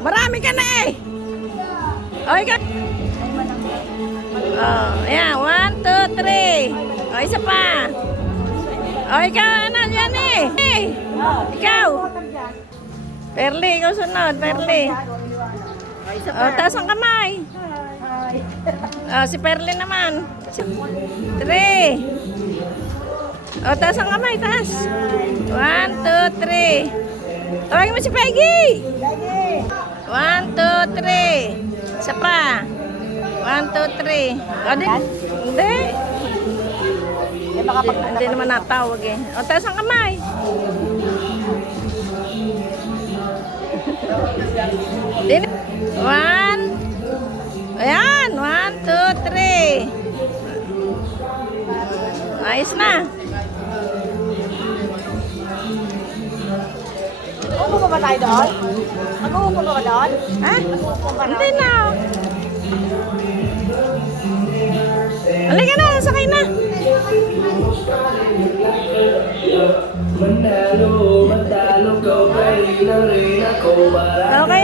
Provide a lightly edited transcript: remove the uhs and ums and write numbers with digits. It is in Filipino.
Marami ka na eh. O, ikaw. Oh, ayan. 1, 2, 3. O, isa pa. O, ikaw, ano, yan eh. Hey, ikaw. Perli, ikaw sunod. Perli. O, taas ang kamay. O, si Perli naman. 3. O, taas ang kamay, taas. 1, 2, 3. Tawagin mo si Peggy. 1, 2, 3. Isa pa. 1, 2, 3. O, hindi. Hindi naman natawag eh. O, taas ang kamay. One. Ayan. 1, 2, 3. Ayos na. Mag-uupo ba tayo doon? Mag-uupo ba doon? Ha? Mag-uupo ba Hindi na. Halika na, sakay na. Mandalo, mandalo, go, pwede na rin ako para. Okay